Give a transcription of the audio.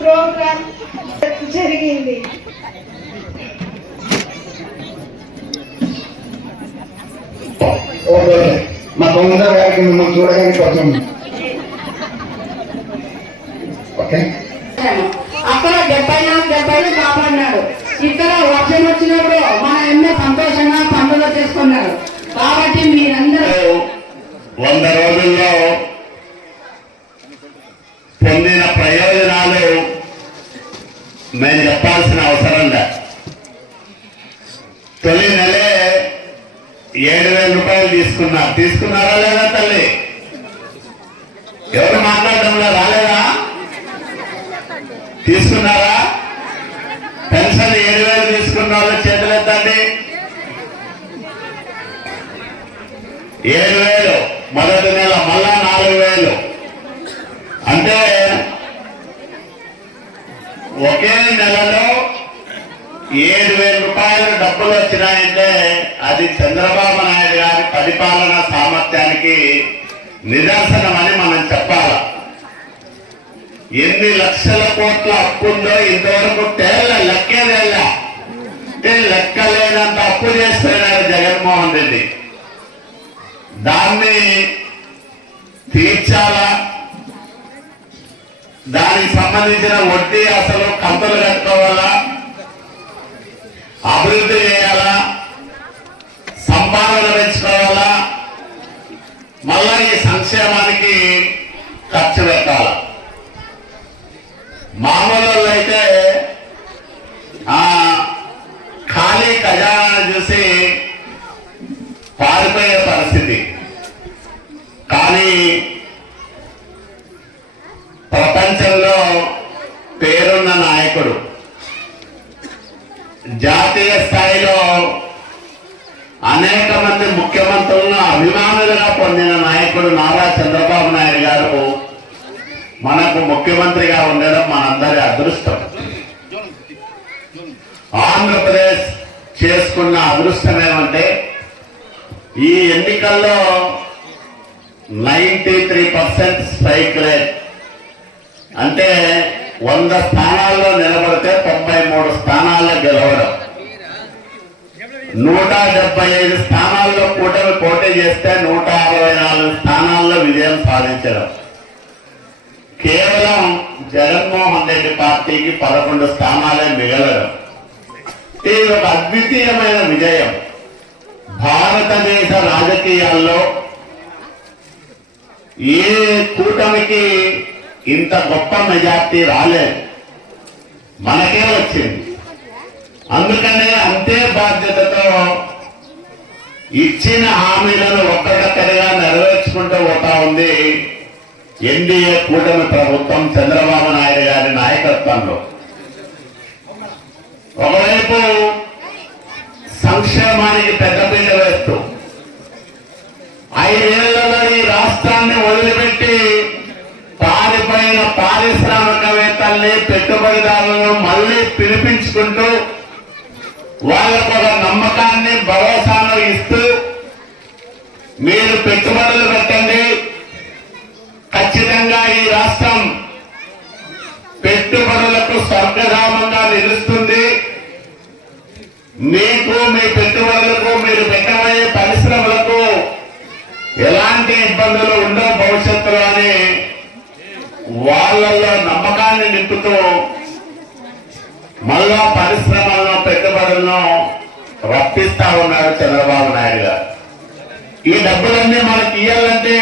Programme జరిగింది. మా తొమ్మిదో గారికి మిమ్మల్ని చూడగానే కొంచెం అక్కడ 74 కాపాడినాడు. ఇక్కడ వర్షం వచ్చినప్పుడు మన ఎన్నో సంతోషంగా పండుగ చేసుకున్నారు. కాబట్టి మీరందరూ 100 రోజుల్లో పొందిన ప్రయోజనాలు మేము చెప్పాల్సిన అవసరం లేదు. తొలి నెలే 7,000 రూపాయలు తీసుకున్నారా లేదా తల్లి? ఎవరు మాట్లాడడంలో రాలేదా? తీసుకున్నారా? పెన్షన్ 7,000 తీసుకున్న వాళ్ళు చేతులెత్తండి. 7,000 మొదటి నెల, మళ్ళా 4,000. అంటే ఒకే నెలలో 7,000 రూపాయలు డబ్బులు వచ్చినాయంటే అది చంద్రబాబు నాయుడు గారి పరిపాలన సామర్థ్యానికి నిదర్శనమని మనం చెప్పాలి. ఎన్ని లక్షల కోట్ల అప్పుందో ఇంతవరకు లెక్కేదేలా. అంటే లెక్కలేనంత అప్పు చేస్తున్నాడు జగన్మోహన్ రెడ్డి. దాన్ని తీర్చాలా, దానికి సంబంధించిన వడ్డీ అసలు కంతులు కట్టుకోవాలా, అభివృద్ధి చేయాలా, సంపాదన పెంచుకోవాలా, మళ్ళా ఈ సంక్షేమానికి ఖర్చు పెట్టాలా. మామూలు అయితే ఖాళీ ఖజానా చూసి పారిపోయే పరిస్థితి. కానీ ప్రపంచంలో పేరున్న నాయకుడు, జాతీయ స్థాయిలో అనేక మంది ముఖ్యమంత్రులను అభిమానులుగా పొందిన నాయకుడు నారా చంద్రబాబు నాయుడు గారు మనకు ముఖ్యమంత్రిగా ఉండడం మనందరి అదృష్టం. ఆంధ్రప్రదేశ్ చేసుకున్న అదృష్టం ఏమంటే ఈ ఎన్నికల్లో 93% స్ట్రైక్ రేట్. అంటే 100 స్థానాల్లో నిలబడితే 93 స్థానాల్లో గెలవడం, 175 స్థానాల్లో కూటమి పోటీ చేస్తే 164 స్థానాల్లో విజయం సాధించడం. కేవలం జగన్మోహన్ రెడ్డి పార్టీకి 11 స్థానాలే మిగలడం. ఇది ఒక అద్వితీయమైన విజయం. భారతదేశ రాజకీయాల్లో ఏ కూటమికి ఇంత గొప్ప మెజార్టీ రాలేదు, మనకే వచ్చింది. అందుకనే అంతే బాధ్యతతో ఇచ్చిన హామీలను ఒక్కడొక్కడిగా నెరవేర్చుకుంటూ పోతా ఉంది ఎన్డీఏ కూటమి ప్రభుత్వం చంద్రబాబు నాయుడు గారి నాయకత్వంలో. ఒకవైపు సంక్షేమానికి పెద్దపీట వేస్తూ 5 ఏళ్లలో ఈ రాష్ట్రాన్ని వదిలిపెట్టి పారిపోయిన పారిశ్రామికవేత్తల్ని, పెట్టుబడిదారులను మళ్లీ పిలిపించుకుంటూ వాళ్లకు ఒక నమ్మకాన్ని, భరోసాను ఇస్తూ మీరు పెట్టుబడులు పెట్టండి, ఖచ్చితంగా ఈ రాష్ట్రం పెట్టుబడులకు స్వర్గధామంగా నిలుస్తుంది, మీకు, మీ పెట్టుబడులకు, మీరు పెట్టబోయే పరిశ్రమలకు ఎలాంటి ఇబ్బందులు ఉండవు భవిష్యత్తులో అని వాళ్ళల్లో నమ్మకాన్ని నింపుతూ మళ్ళా పరిశ్రమలను, పెట్టుబడులను రప్పిస్తా ఉన్నారు చంద్రబాబు నాయుడు గారు. ఈ డబ్బులన్నీ మనకి ఇవ్వాలంటే